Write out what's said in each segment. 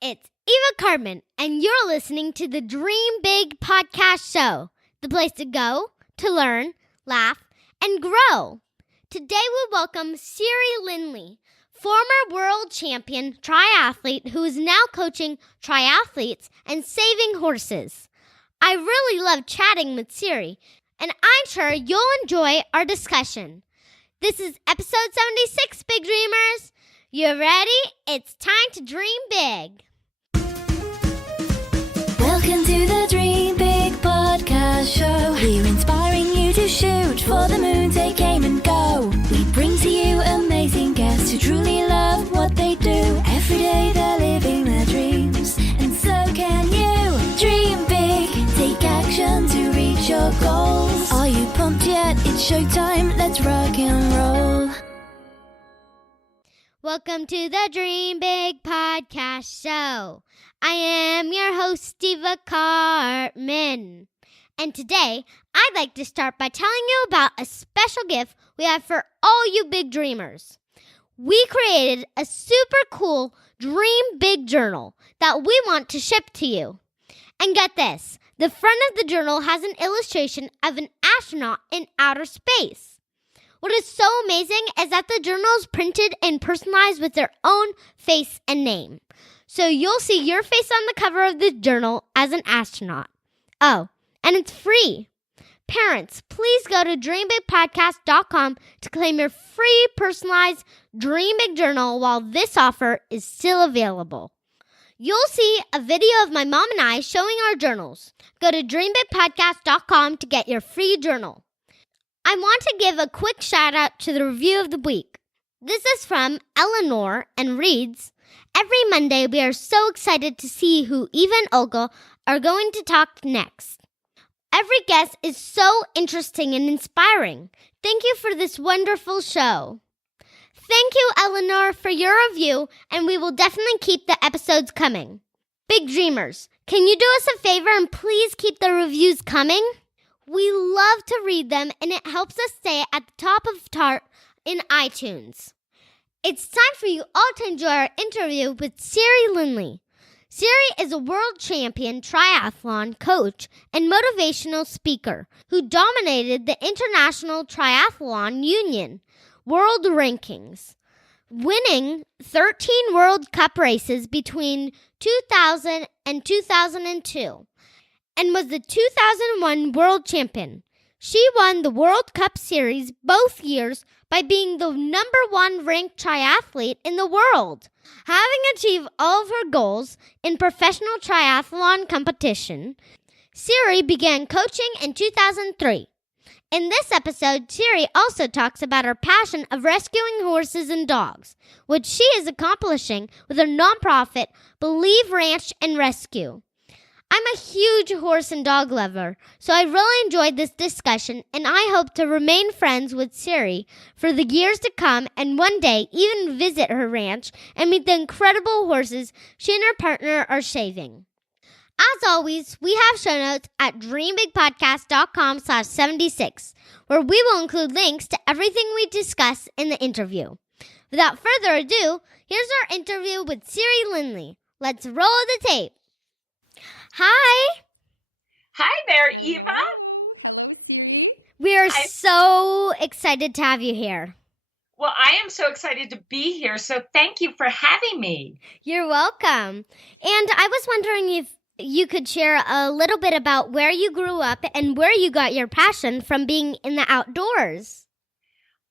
it's Eva Cartman, and you're listening to the Dream Big podcast show, the place to go, to learn, laugh, and grow. Today we welcome Siri Lindley, former world champion triathlete who is now coaching triathletes and saving horses. I really love chatting with Siri, and I'm sure you'll enjoy our discussion. This is episode 76, Big Dreamers. You ready? It's time to dream big. Welcome to the Dream Big podcast show. We're inspiring you to shoot for the moon, take aim and go. We bring to you amazing guests who truly love what they do. Every day they're living their dreams, and so can you. Dream big, take action to reach your goals. Are you pumped yet? It's showtime, let's rock and roll. Welcome to the Dream Big podcast show. I am your host, Eva Cartman. And today, I'd like to start by telling you about a special gift we have for all you big dreamers. We created a super cool Dream Big journal that we want to ship to you. And get this, the front of the journal has an illustration of an astronaut in outer space. What is so amazing is that the journal is printed and personalized with their own face and name. So you'll see your face on the cover of the journal as an astronaut. Oh, and it's free. Parents, please go to dreambigpodcast.com to claim your free personalized Dream Big journal while this offer is still available. You'll see a video of my mom and I showing our journals. Go to dreambigpodcast.com to get your free journal. I want to give a quick shout out to the review of the week. This is from Eleanor and reads, "Every Monday we are so excited to see who Eva and Olga are going to talk next. Every guest is so interesting and inspiring. Thank you for this wonderful show." Thank you, Eleanor, for your review, and we will definitely keep the episodes coming. Big Dreamers, can you do us a favor and please keep the reviews coming? We love to read them, and it helps us stay at the top of chart in iTunes. It's time for you all to enjoy our interview with Siri Lindley. Siri is a world champion triathlon coach and motivational speaker who dominated the International Triathlon Union world rankings, winning 13 World Cup races between 2000 and 2002. And was the 2001 world champion. She won the World Cup Series both years by being the number 1 ranked triathlete in the world. Having achieved all of her goals in professional triathlon competition, Siri began coaching in 2003. In this episode, Siri also talks about her passion of rescuing horses and dogs, which she is accomplishing with her nonprofit, Believe Ranch and Rescue. I'm a huge horse and dog lover, so I really enjoyed this discussion, and I hope to remain friends with Siri for the years to come and one day even visit her ranch and meet the incredible horses she and her partner are saving. As always, we have show notes at dreambigpodcast.com/76, where we will include links to everything we discuss in the interview. Without further ado, here's our interview with Siri Lindley. Let's roll the tape. Hi. Hi there, Hello. Eva. Hello, Siri. We are so excited to have you here. Well, I am so excited to be here, so thank you for having me. You're welcome. And I was wondering if you could share a little bit about where you grew up and where you got your passion from being in the outdoors.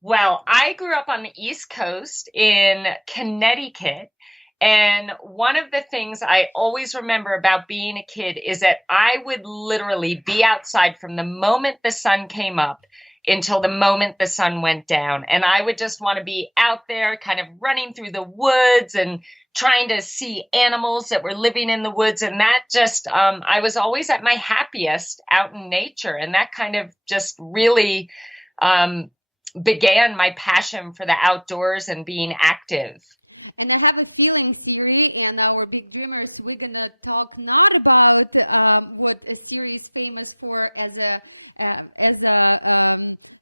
Well, I grew up on the East Coast in Connecticut. And one of the things I always remember about being a kid is that I would literally be outside from the moment the sun came up until the moment the sun went down. And I would just want to be out there kind of running through the woods and trying to see animals that were living in the woods. And that just, I was always at my happiest out in nature. And that kind of just really began my passion for the outdoors and being active. And I have a feeling, Siri, and our big dreamers, we're gonna talk not about what Siri is famous for as a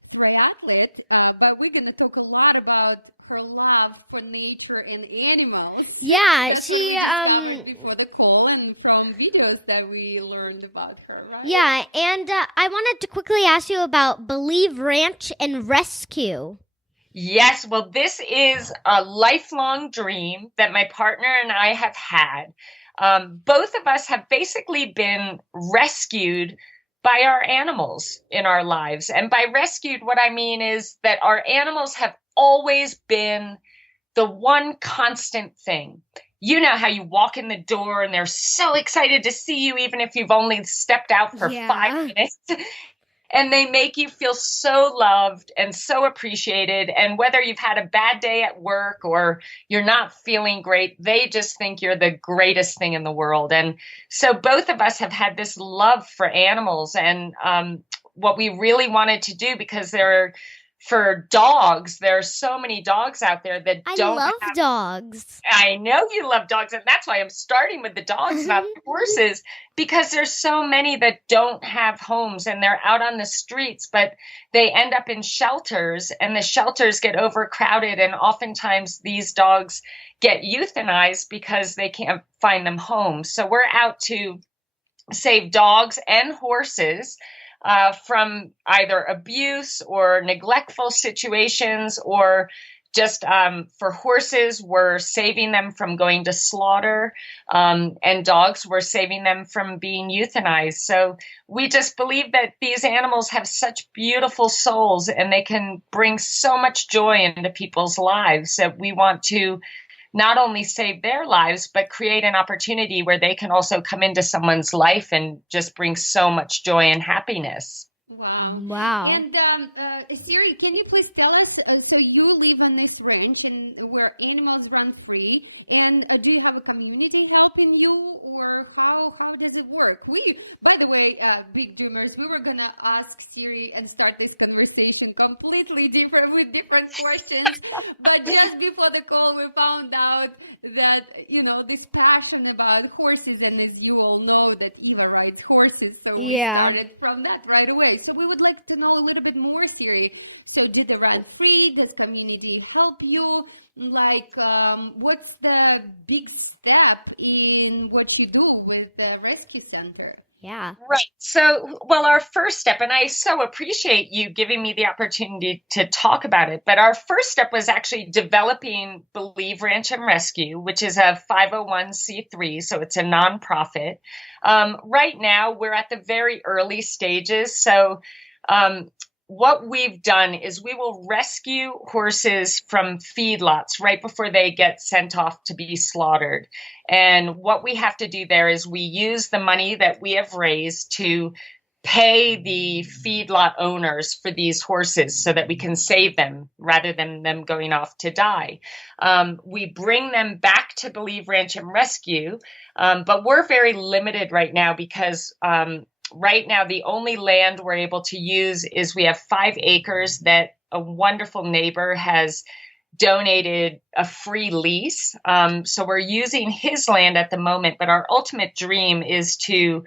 triathlete, but we're gonna talk a lot about her love for nature and animals. Yeah, That's what we discovered before the call, and from videos that we learned about her, right? Yeah, and I wanted to quickly ask you about Believe Ranch and Rescue. Yes, well, this is a lifelong dream that my partner and I have had. Both of us have basically been rescued by our animals in our lives. And by rescued, what I mean is that our animals have always been the one constant thing. You know how you walk in the door and they're so excited to see you, even if you've only stepped out for 5 minutes. And they make you feel so loved and so appreciated. And whether you've had a bad day at work or you're not feeling great, they just think you're the greatest thing in the world. And so both of us have had this love for animals. And what we really wanted to do, because for dogs, there are so many dogs out there that don't have... I love dogs. I know you love dogs, and that's why I'm starting with the dogs, not the horses, because there's so many that don't have homes and they're out on the streets, but they end up in shelters, and the shelters get overcrowded, and oftentimes these dogs get euthanized because they can't find them homes. So we're out to save dogs and horses from either abuse or neglectful situations, or just for horses, we're saving them from going to slaughter, and dogs, we're saving them from being euthanized. So we just believe that these animals have such beautiful souls and they can bring so much joy into people's lives that we want to not only save their lives, but create an opportunity where they can also come into someone's life and just bring so much joy and happiness. Wow. And Siri, can you please tell us, so you live on this ranch and where animals run free, and do you have a community helping you, or how does it work? By the way, big dreamers, we were going to ask Siri and start this conversation completely different with different questions, but just before the call, we found out that, this passion about horses, and as you all know, that Eva rides horses, so we started from that right away. So we would like to know a little bit more, Siri. So did they run free? Does community help you? What's the big step in what you do with the rescue center? Yeah. Right. So, our first step, and I so appreciate you giving me the opportunity to talk about it, but our first step was actually developing Believe Ranch and Rescue, which is a 501c3, so it's a nonprofit. Right now, we're at the very early stages. So what we've done is we will rescue horses from feedlots right before they get sent off to be slaughtered. And what we have to do there is we use the money that we have raised to pay the feedlot owners for these horses so that we can save them rather than them going off to die. We bring them back to Believe Ranch and Rescue, but we're very limited right now because right now, the only land we're able to use is we have 5 acres that a wonderful neighbor has donated a free lease. So we're using his land at the moment, but our ultimate dream is to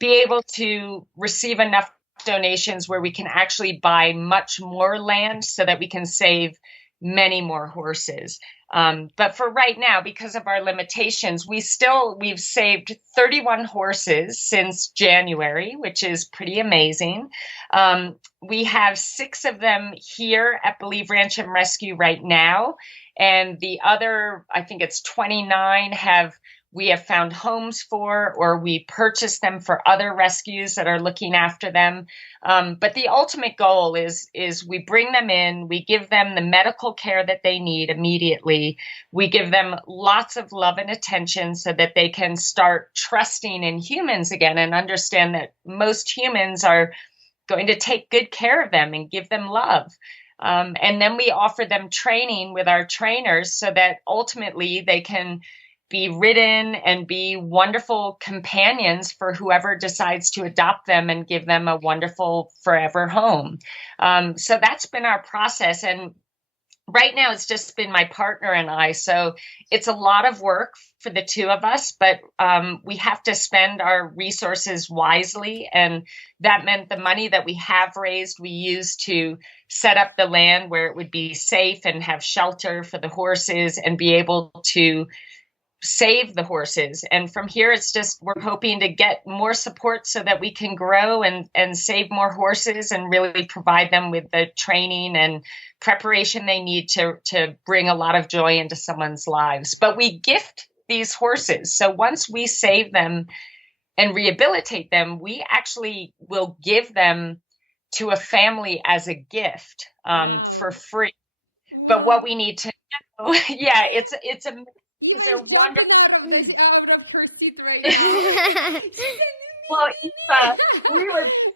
be able to receive enough donations where we can actually buy much more land so that we can save many more horses. But for right now, because of our limitations, we've saved 31 horses since January, which is pretty amazing. We have 6 of them here at Believe Ranch and Rescue right now. And the other, I think it's 29 we have found homes for, or we purchased them for other rescues that are looking after them. But the ultimate goal is we bring them in, we give them the medical care that they need immediately. We give them lots of love and attention so that they can start trusting in humans again and understand that most humans are going to take good care of them and give them love. And then we offer them training with our trainers so that ultimately they can be ridden and be wonderful companions for whoever decides to adopt them and give them a wonderful forever home. So that's been our process. And right now it's just been my partner and I. So it's a lot of work for the two of us, but we have to spend our resources wisely. And that meant the money that we have raised, we used to set up the land where it would be safe and have shelter for the horses and be able to save the horses. And from here, it's just we're hoping to get more support so that we can grow and save more horses and really provide them with the training and preparation they need to bring a lot of joy into someone's lives. But we gift these horses. So once we save them and rehabilitate them, we actually will give them to a family as a gift for free. Wow. But what we need to know, it's a Eva is jumping out of her seat right now. She said,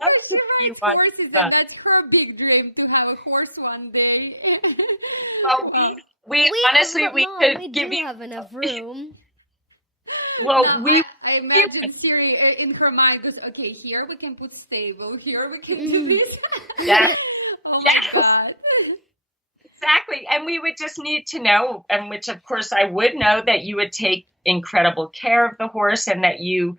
because she rides horses, and that's her big dream to have a horse one day. Wow. We honestly, we could give you have enough room. Well, now, I imagine Siri in her mind goes, okay, here we can put stable, here we can do this. Yeah. Oh my God. Exactly. And we would just need to know, and which of course I would know, that you would take incredible care of the horse and that you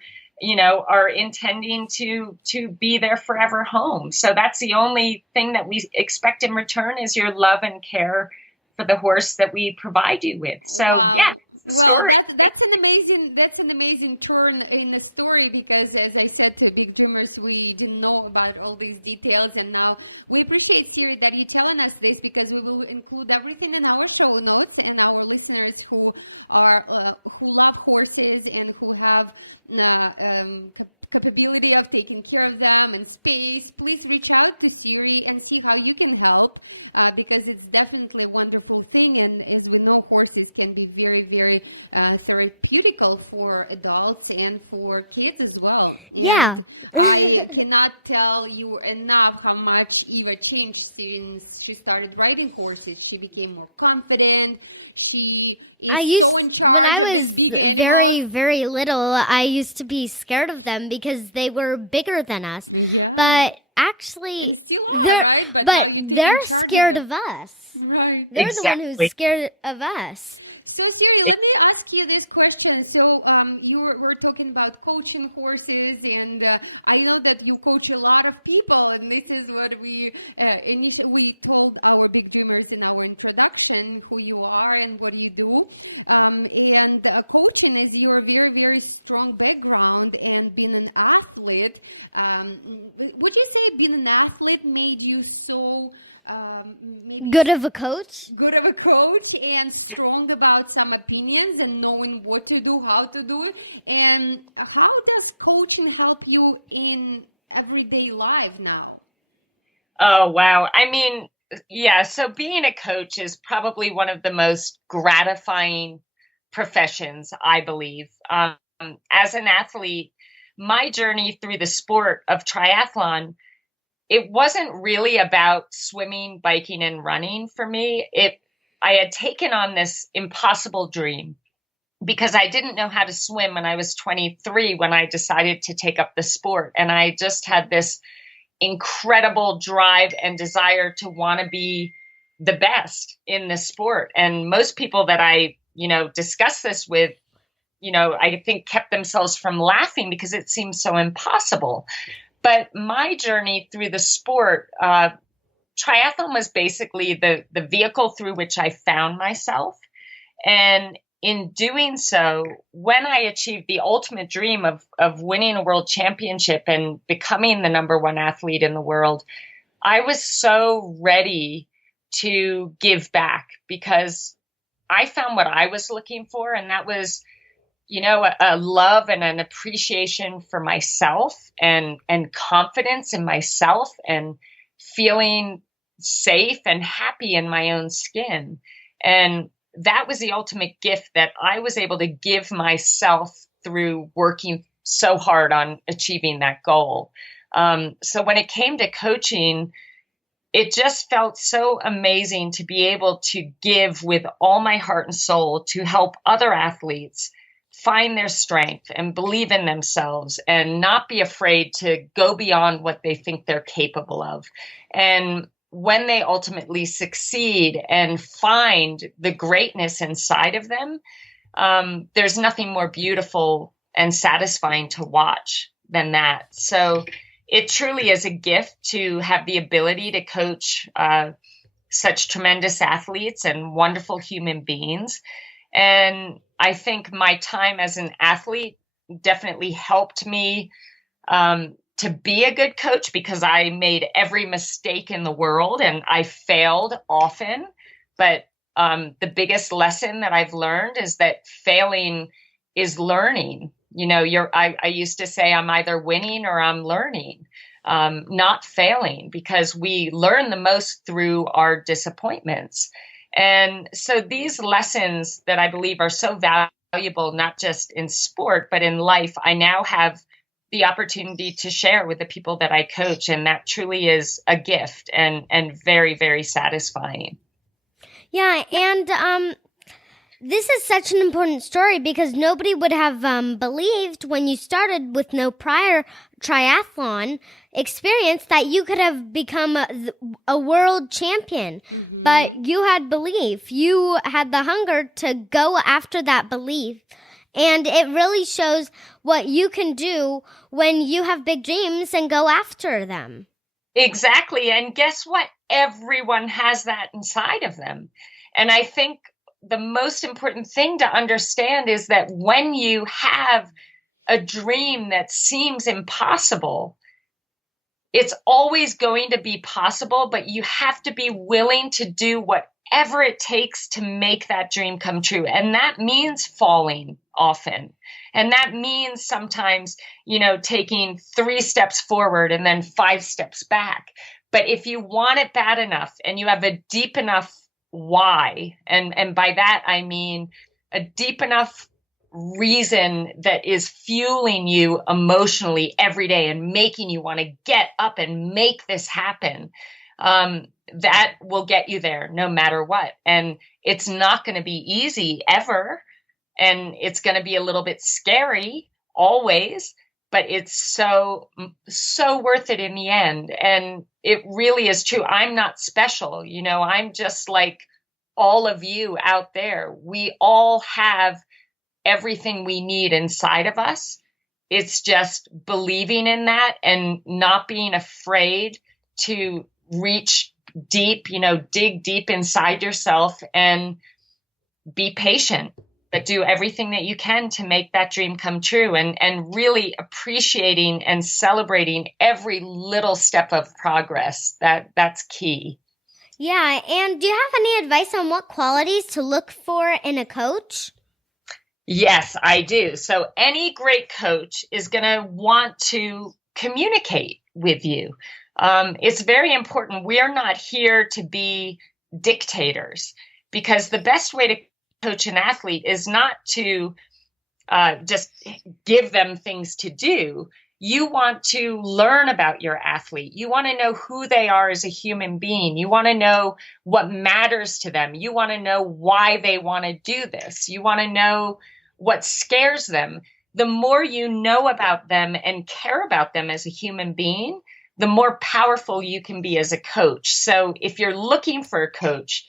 are intending to be their forever home. So that's the only thing that we expect in return is your love and care for the horse that we provide you with. So wow. yeah. Well, that's an amazing turn in the story, because as I said to Big Dreamers, we didn't know about all these details, and now we appreciate, Siri, that you telling us this, because we will include everything in our show notes, and our listeners who love horses and who have capability of taking care of them and space, please reach out to Siri and see how you can help, because it's definitely a wonderful thing. And as we know, horses can be very, very therapeutical for adults and for kids as well. Yeah. And I cannot tell you enough how much Eva changed since she started riding horses. She became more confident. She is so in charge of these big animals. Very, very little, I used to be scared of them because they were bigger than us. Yeah. But actually, and still are, right? But now you take in charge they're scared of them. of us. Right. They're the one who's scared of us. So, Siri, let me ask you this question. So, we're talking about coaching horses, and I know that you coach a lot of people, and this is what we we told our big dreamers in our introduction, who you are and what you do. And coaching is your very, very strong background, and being an athlete. Would you say being an athlete made you so maybe good of a coach and strong about some opinions and knowing what to do, how to do it? And how does coaching help you in everyday life now? Oh, wow. I mean, yeah. So being a coach is probably one of the most gratifying professions, I believe. As an athlete, my journey through the sport of triathlon, it wasn't really about swimming, biking, and running for me. I had taken on this impossible dream because I didn't know how to swim when I was 23 when I decided to take up the sport. And I just had this incredible drive and desire to want to be the best in this sport. And most people that I, discuss this with, I think kept themselves from laughing because it seemed so impossible. But my journey through the sport, triathlon was basically the vehicle through which I found myself. And in doing so, when I achieved the ultimate dream of winning a world championship and becoming the number one athlete in the world, I was so ready to give back because I found what I was looking for, and that was a love and an appreciation for myself and confidence in myself and feeling safe and happy in my own skin. And that was the ultimate gift that I was able to give myself through working so hard on achieving that goal. So when it came to coaching, it just felt so amazing to be able to give with all my heart and soul to help other athletes find their strength and believe in themselves and not be afraid to go beyond what they think they're capable of. And when they ultimately succeed and find the greatness inside of them, there's nothing more beautiful and satisfying to watch than that. So it truly is a gift to have the ability to coach such tremendous athletes and wonderful human beings. And I think my time as an athlete definitely helped me to be a good coach, because I made every mistake in the world and I failed often. But the biggest lesson that I've learned is that failing is learning. You know, I used to say I'm either winning or I'm learning, not failing, because we learn the most through our disappointments. And so these lessons that I believe are so valuable, not just in sport, but in life, I now have the opportunity to share with the people that I coach. And that truly is a gift and very, very satisfying. Yeah, and this is such an important story because nobody would have believed when you started with no prior triathlon experience that you could have become a world champion. Mm-hmm. But you had belief. You had the hunger to go after that belief. And it really shows what you can do when you have big dreams and go after them. Exactly. And guess what? Everyone has that inside of them. And I think the most important thing to understand is that when you have a dream that seems impossible, it's always going to be possible, but you have to be willing to do whatever it takes to make that dream come true. And that means falling often. And that means sometimes, taking 3 steps forward and then 5 steps back. But if you want it bad enough and you have a deep enough why, and by that I mean a deep enough reason that is fueling you emotionally every day and making you want to get up and make this happen, that will get you there no matter what. And it's not going to be easy ever. And it's going to be a little bit scary always, but it's so worth it in the end. And it really is true. I'm not special. I'm just like all of you out there. We all have everything we need inside of us. It's just believing in that and not being afraid to reach deep, dig deep inside yourself and be patient, but do everything that you can to make that dream come true, and really appreciating and celebrating every little step of progress. That's key. Yeah. And do you have any advice on what qualities to look for in a coach? Yes, I do. So any great coach is going to want to communicate with you. It's very important. We are not here to be dictators, because the best way to coach an athlete is not to just give them things to do. You want to learn about your athlete. You want to know who they are as a human being. You want to know what matters to them. You want to know why they want to do this. You want to know what scares them. The more you know about them and care about them as a human being, the more powerful you can be as a coach. So if you're looking for a coach,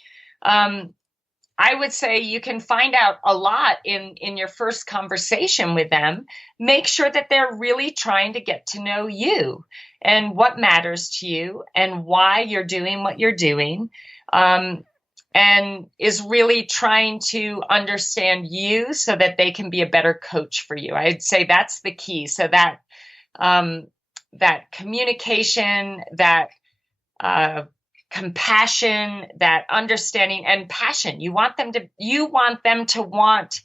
I would say you can find out a lot in your first conversation with them. Make sure that they're really trying to get to know you and what matters to you and why you're doing what you're doing, and is really trying to understand you so that they can be a better coach for you. I'd say that's the key. So that that communication, that compassion, that understanding and passion. You want them to want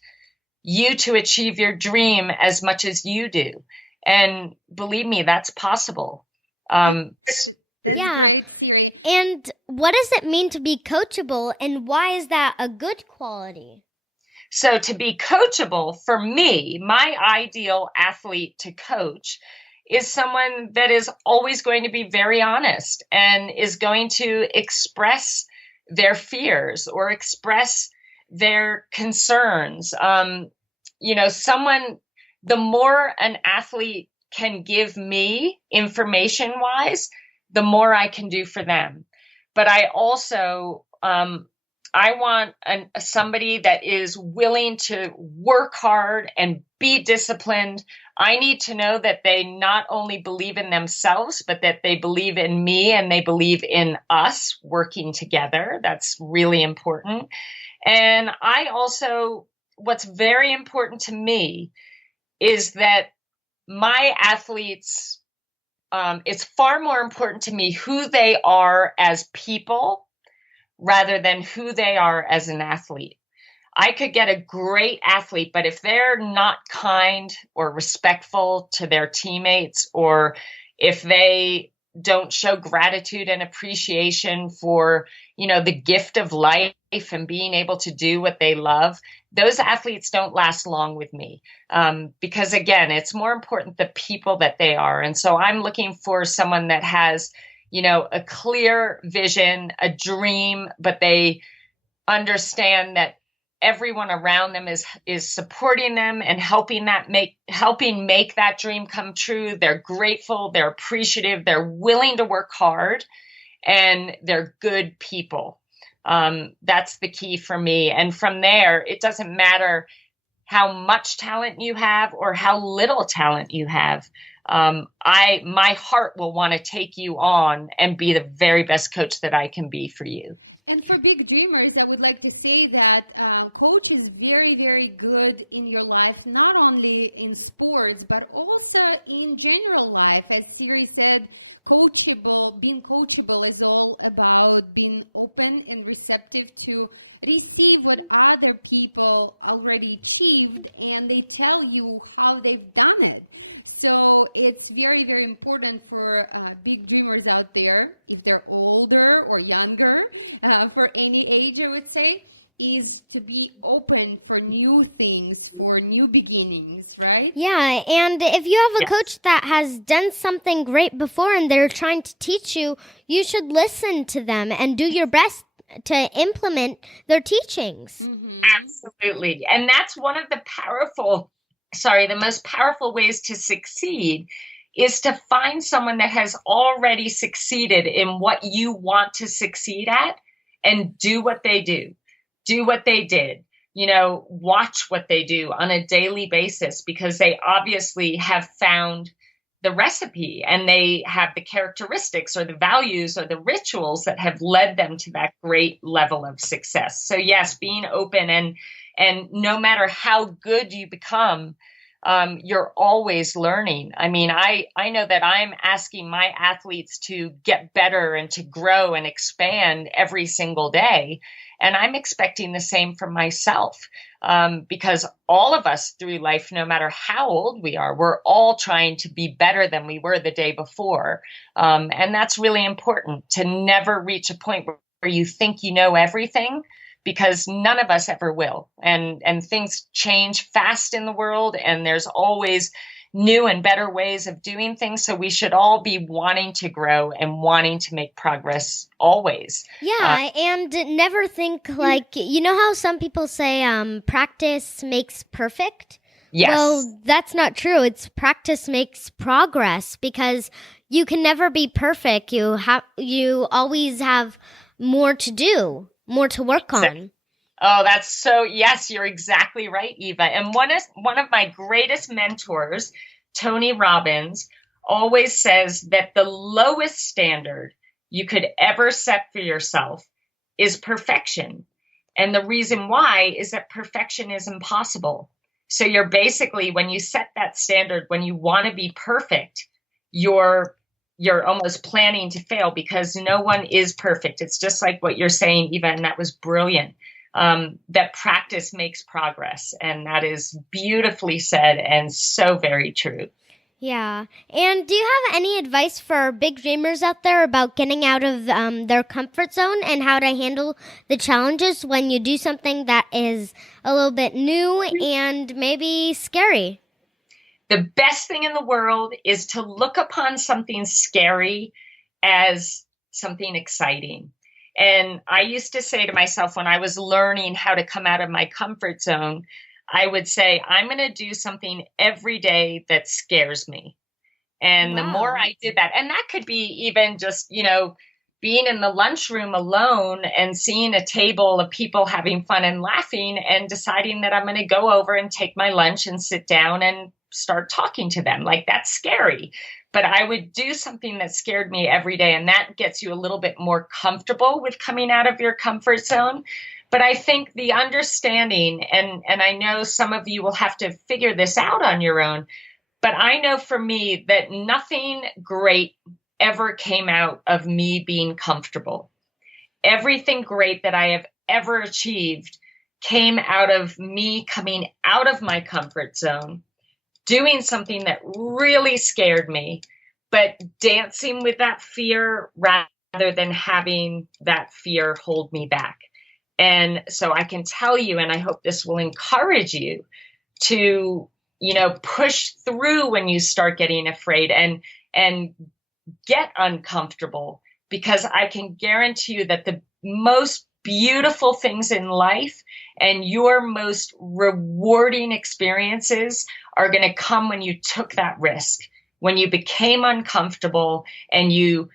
you to achieve your dream as much as you do. And believe me, that's possible. That's great, Siri. And what does it mean to be coachable, and why is that a good quality? So to be coachable, for me, my ideal athlete to coach is someone that is always going to be very honest and is going to express their fears or express their concerns. Someone, the more an athlete can give me information-wise, the more I can do for them. but I also, I want somebody that is willing to work hard and be disciplined. I need to know that they not only believe in themselves, but that they believe in me and they believe in us working together. That's really important. And I also, what's very important to me is that my athletes, it's far more important to me who they are as people rather than who they are as an athlete. I could get a great athlete, but if they're not kind or respectful to their teammates, or if they don't show gratitude and appreciation for, the gift of life and being able to do what they love, those athletes don't last long with me. Because again, it's more important the people that they are. And so I'm looking for someone that has a clear vision, a dream, but they understand that everyone around them is supporting them and helping make that dream come true. They're grateful, they're appreciative, they're willing to work hard, and they're good people. That's the key for me. And from there, it doesn't matter how much talent you have or how little talent you have. My heart will want to take you on and be the very best coach that I can be for you. And for big dreamers, I would like to say that coach is very, very good in your life, not only in sports, but also in general life. As Siri said, being coachable is all about being open and receptive to receive what other people already achieved, and they tell you how they've done it. So it's very, very important for big dreamers out there, if they're older or younger, for any age, I would say, is to be open for new things, for new beginnings, right? Yeah, and if you have a coach that has done something great before and they're trying to teach you, you should listen to them and do your best to implement their teachings. Mm-hmm. Absolutely. And that's one of the most powerful ways to succeed is to find someone that has already succeeded in what you want to succeed at and do what they do. Do what they did. Watch what they do on a daily basis, because they obviously have found the recipe and they have the characteristics or the values or the rituals that have led them to that great level of success. So yes, being open and no matter how good you become, you're always learning. I mean, I know that I'm asking my athletes to get better and to grow and expand every single day. And I'm expecting the same from myself, because all of us through life, no matter how old we are, we're all trying to be better than we were the day before. And that's really important, to never reach a point where you think you know everything, because none of us ever will. And things change fast in the world, and there's always new and better ways of doing things. So we should all be wanting to grow and wanting to make progress always. Yeah, and never think how some people say practice makes perfect? Yes. Well, that's not true. It's practice makes progress, because you can never be perfect. You always have more to do, more to work on. Oh, that's so, yes, you're exactly right, Eva. And one of my greatest mentors, Tony Robbins, always says that the lowest standard you could ever set for yourself is perfection. And the reason why is that perfection is impossible. So you're basically, when you set that standard, when you want to be perfect, you're almost planning to fail, because no one is perfect. It's just like what you're saying, Eva, and that was brilliant. That practice makes progress, and that is beautifully said and so very true. Yeah. And do you have any advice for big dreamers out there about getting out of their comfort zone and how to handle the challenges when you do something that is a little bit new and maybe scary? The best thing in the world is to look upon something scary as something exciting. And I used to say to myself, when I was learning how to come out of my comfort zone, I would say, I'm going to do something every day that scares me. And The more I did that, and that could be even just, being in the lunchroom alone and seeing a table of people having fun and laughing and deciding that I'm going to go over and take my lunch and sit down and start talking to them. Like, that's scary. But I would do something that scared me every day. And that gets you a little bit more comfortable with coming out of your comfort zone. But I think the understanding, and I know some of you will have to figure this out on your own, but I know for me that nothing great ever came out of me being comfortable. Everything great that I have ever achieved came out of me coming out of my comfort zone, doing something that really scared me, but dancing with that fear rather than having that fear hold me back. And so I can tell you, and I hope this will encourage you to, push through when you start getting afraid and get uncomfortable, because I can guarantee you that the most beautiful things in life and your most rewarding experiences are going to come when you took that risk, when you became uncomfortable and you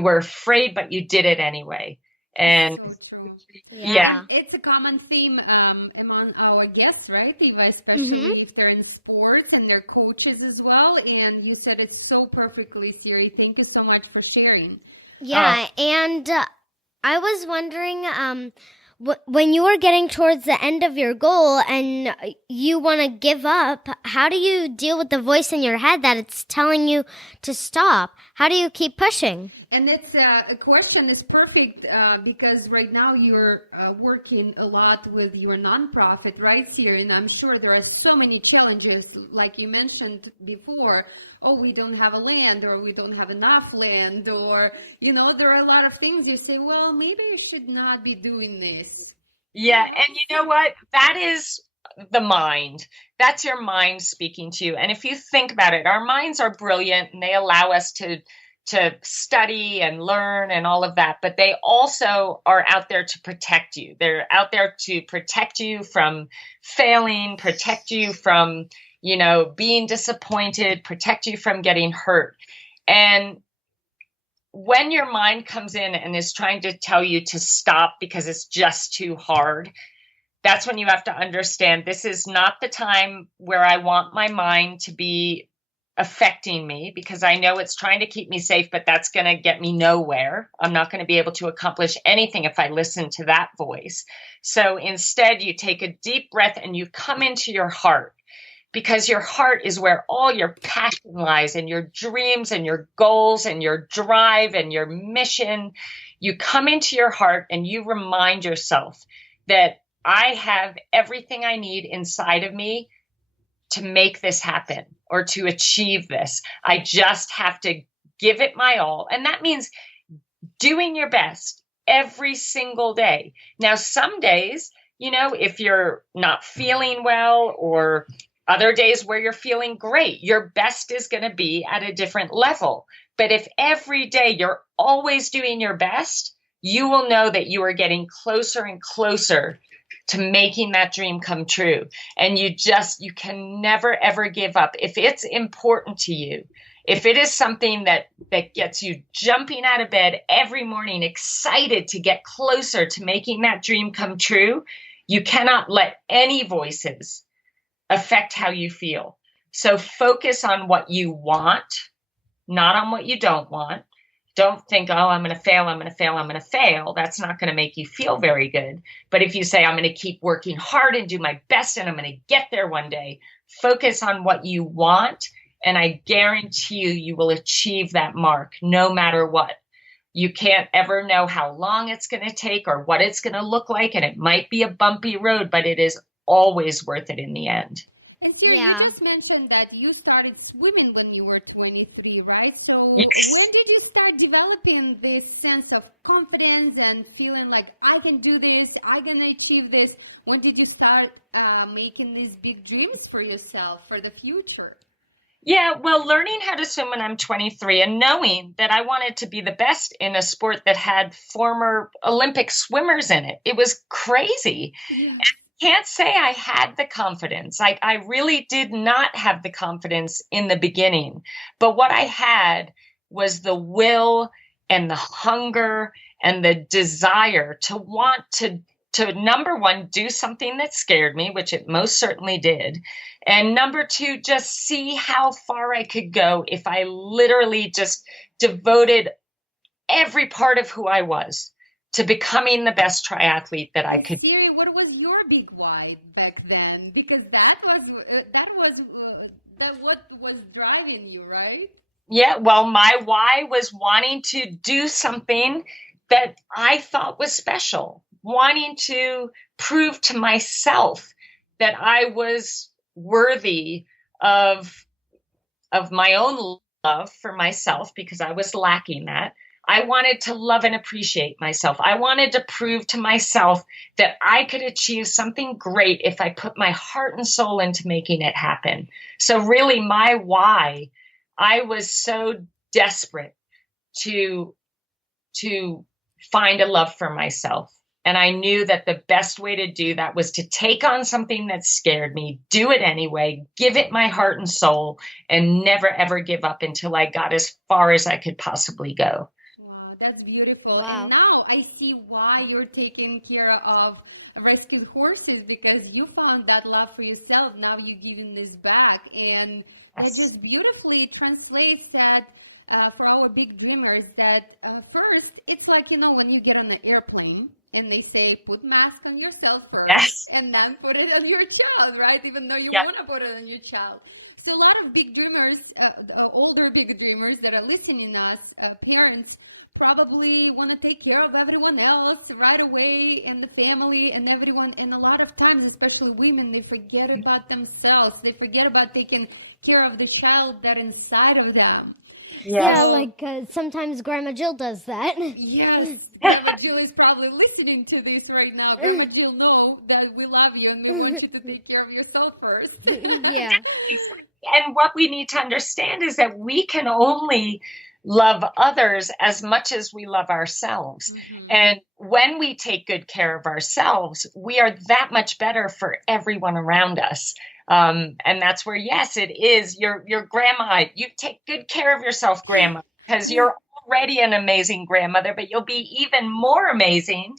were afraid, but you did it anyway. And so true. Yeah. And it's a common theme among our guests, right, Eva, especially if they're in sports and they're coaches as well. And you said it so perfectly, Siri. Thank you so much for sharing. Yeah, and I was wondering, when you are getting towards the end of your goal and you want to give up, how do you deal with the voice in your head that it's telling you to stop? How do you keep pushing? And it's a question is perfect because right now you're working a lot with your nonprofit, right, Siri? And I'm sure there are so many challenges, like you mentioned before. Oh, we don't have a land, or we don't have enough land, or, there are a lot of things you say, well, maybe you should not be doing this. Yeah. And you know what? That is the mind. That's your mind speaking to you. And if you think about it, our minds are brilliant and they allow us to study and learn and all of that, but they also are out there to protect you. They're out there to protect you from failing, protect you from, being disappointed, protect you from getting hurt. And when your mind comes in and is trying to tell you to stop because it's just too hard, that's when you have to understand this is not the time where I want my mind to be affecting me, because I know it's trying to keep me safe, but that's going to get me nowhere. I'm not going to be able to accomplish anything if I listen to that voice. So instead, you take a deep breath and you come into your heart, because your heart is where all your passion lies and your dreams and your goals and your drive and your mission. You come into your heart and you remind yourself that I have everything I need inside of me to make this happen or to achieve this. I just have to give it my all. And that means doing your best every single day. Now, some days, if you're not feeling well, or other days where you're feeling great, your best is going to be at a different level. But if every day you're always doing your best, you will know that you are getting closer and closer to making that dream come true. And you can never, ever give up. If it's important to you, if it is something that gets you jumping out of bed every morning, excited to get closer to making that dream come true, you cannot let any voices affect how you feel. So focus on what you want, not on what you don't want. Don't think, oh, I'm going to fail, I'm going to fail, I'm going to fail. That's not going to make you feel very good. But if you say, I'm going to keep working hard and do my best and I'm going to get there one day, focus on what you want. And I guarantee you will achieve that mark no matter what. You can't ever know how long it's going to take or what it's going to look like. And it might be a bumpy road, but it is always worth it in the end. And Siri, you just mentioned that you started swimming when you were 23, right? So when did you start developing this sense of confidence and feeling like I can do this, I can achieve this? When did you start making these big dreams for yourself for the future? Yeah, well, learning how to swim when I'm 23 and knowing that I wanted to be the best in a sport that had former Olympic swimmers in it. It was crazy. Yes. Can't say I had the confidence. I really did not have the confidence in the beginning. But what I had was the will and the hunger and the desire to want to number one, do something that scared me, which it most certainly did. And number two, just see how far I could go if I literally just devoted every part of who I was to becoming the best triathlete that I could. Siri, what was your big why back then? Because that what was driving you, right? Yeah, well, my why was wanting to do something that I thought was special, wanting to prove to myself that I was worthy of my own love for myself, because I was lacking that. I wanted to love and appreciate myself. I wanted to prove to myself that I could achieve something great if I put my heart and soul into making it happen. So really my why, I was so desperate to find a love for myself. And I knew that the best way to do that was to take on something that scared me, do it anyway, give it my heart and soul, and never, ever give up until I got as far as I could possibly go. Wow, that's beautiful. Wow. And now I see why you're taking care of rescued horses, because you found that love for yourself. Now you're giving this back. And that just beautifully translates that for our big dreamers that first, it's like, when you get on an airplane, and they say, put mask on yourself first and then put it on your child, right? Even though you want to put it on your child. So a lot of big dreamers, older big dreamers that are listening to us, parents probably want to take care of everyone else right away, and the family and everyone. And a lot of times, especially women, they forget about themselves. They forget about taking care of the child that inside of them. Yeah, So, sometimes Grandma Jill does that. yes, Grandma Jill is probably listening to this right now. Grandma Jill, know that we love you and we want you to take care of yourself first. Yeah. And what we need to understand is that we can only love others as much as we love ourselves. Mm-hmm. And when we take good care of ourselves, we are that much better for everyone around us. And that's where, yes, it is your grandma. You take good care of yourself, grandma, because you're already an amazing grandmother, but you'll be even more amazing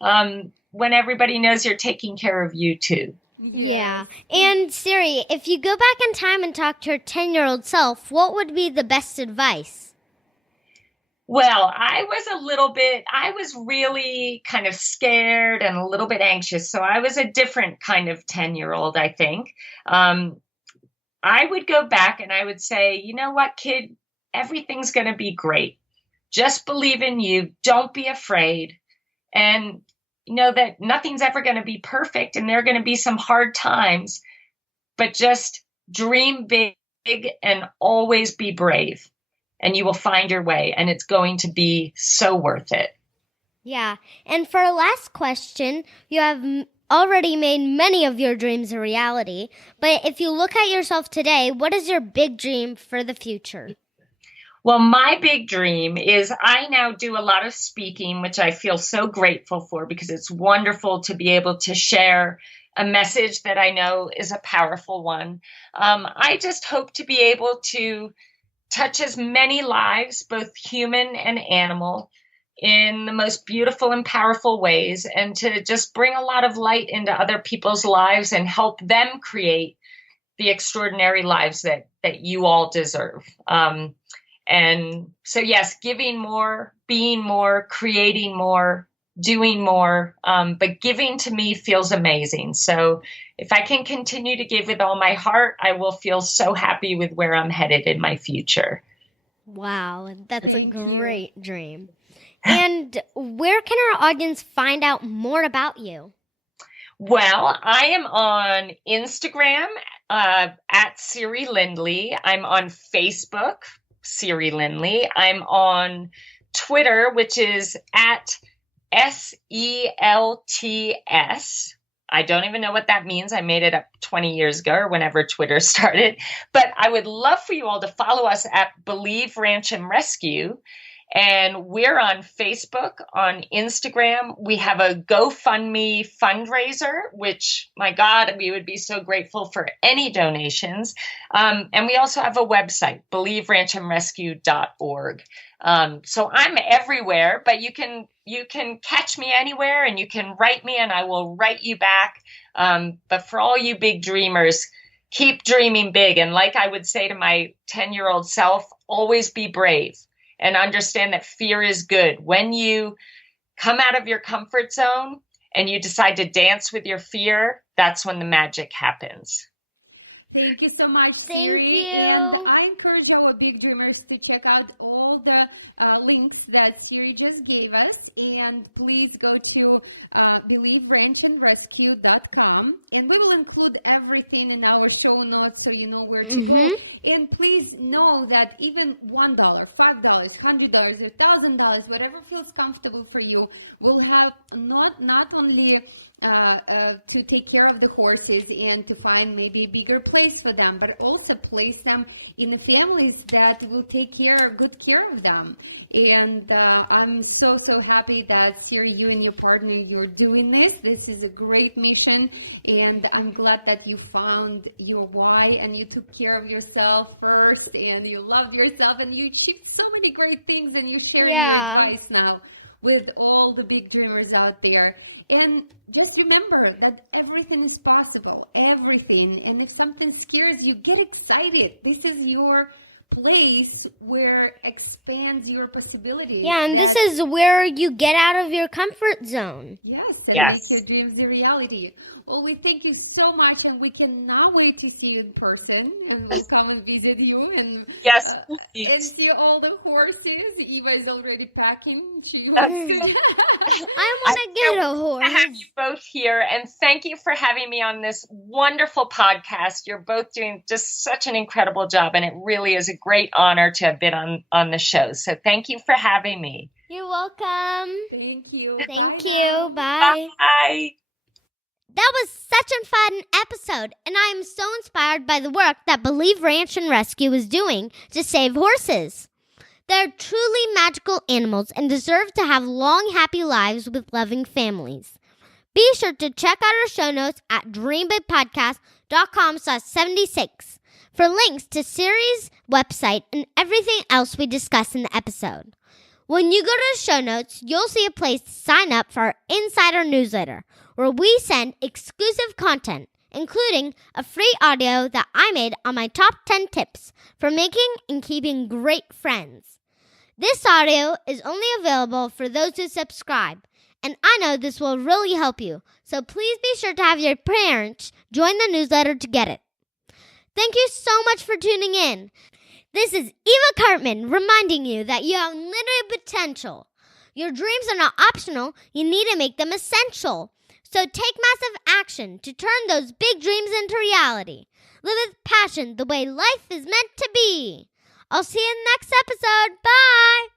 when everybody knows you're taking care of you too. Yes. Yeah. And Siri, if you go back in time and talk to your 10-year-old self, what would be the best advice? Well, I was really kind of scared and a little bit anxious. So I was a different kind of 10-year-old, I think. I would go back and I would say, you know what, kid, everything's going to be great. Just believe in you. Don't be afraid. And know that nothing's ever going to be perfect, and there are going to be some hard times, but just dream big and always be brave, and you will find your way, and it's going to be so worth it. Yeah. And for our last question, you have already made many of your dreams a reality, but if you look at yourself today, what is your big dream for the future? Well, my big dream is I now do a lot of speaking, which I feel so grateful for, because it's wonderful to be able to share a message that I know is a powerful one. I just hope to be able to touch as many lives, both human and animal, in the most beautiful and powerful ways, and to just bring a lot of light into other people's lives and help them create the extraordinary lives that you all deserve. And so, yes, giving more, being more, creating more, doing more, but giving to me feels amazing. So if I can continue to give with all my heart, I will feel so happy with where I'm headed in my future. Wow, that's Thank a you. great dream. And where can our audience find out more about you? Well, I am on Instagram at Siri Lindley. I'm on Facebook, Siri Lindley. I'm on Twitter, which is at SELTS. I don't even know what that means. I made it up 20 years ago or whenever Twitter started. But I would love for you all to follow us at Believe Ranch and Rescue. And we're on Facebook, on Instagram. We have a GoFundMe fundraiser, which, my God, we would be so grateful for any donations. And we also have a website, believeranchandrescue.org. So I'm everywhere, but you can catch me anywhere, and you can write me and I will write you back. But for all you big dreamers, keep dreaming big. And like I would say to my 10-year-old self, always be brave and understand that fear is good. When you come out of your comfort zone and you decide to dance with your fear, that's when the magic happens. Thank you so much, Siri. And I encourage our big dreamers to check out all the links that Siri just gave us. And please go to believeranchandrescue.com. And we will include everything in our show notes so you know where to go. And please know that even $1, $5, $100, or $1,000, whatever feels comfortable for you, will have not only to take care of the horses and to find maybe a bigger place for them, but also place them in the families that will take good care of them. And I'm so happy that, Siri, you and your partner, you're doing this. This is a great mission, and I'm glad that you found your why and you took care of yourself first, and you loved yourself, and you achieved so many great things, and you're sharing your advice now with all the big dreamers out there. And just remember that everything is possible, everything. And if something scares you, get excited. This is your place where expands your possibilities. Yeah, and this is where you get out of your comfort zone. Yes, and make your dreams a reality. Well, we thank you so much, and we cannot wait to see you in person, and we'll come and visit you and see all the horses. Eva is already packing. She wants to. I want to get a horse. I have you both here, and thank you for having me on this wonderful podcast. You're both doing just such an incredible job, and it really is a great honor to have been on the show. So thank you for having me. You're welcome. Thank you. Bye now. Bye. Bye. That was such a fun episode, and I am so inspired by the work that Believe Ranch and Rescue is doing to save horses. They're truly magical animals and deserve to have long, happy lives with loving families. Be sure to check out our show notes at dreambigpodcast.com/76 for links to Siri's website and everything else we discussed in the episode. When you go to the show notes, you'll see a place to sign up for our Insider newsletter, where we send exclusive content, including a free audio that I made on my top 10 tips for making and keeping great friends. This audio is only available for those who subscribe, and I know this will really help you, so please be sure to have your parents join the newsletter to get it. Thank you so much for tuning in. This is Eva Cartman reminding you that you have unlimited potential. Your dreams are not optional, you need to make them essential. So take massive action to turn those big dreams into reality. Live with passion the way life is meant to be. I'll see you in the next episode. Bye!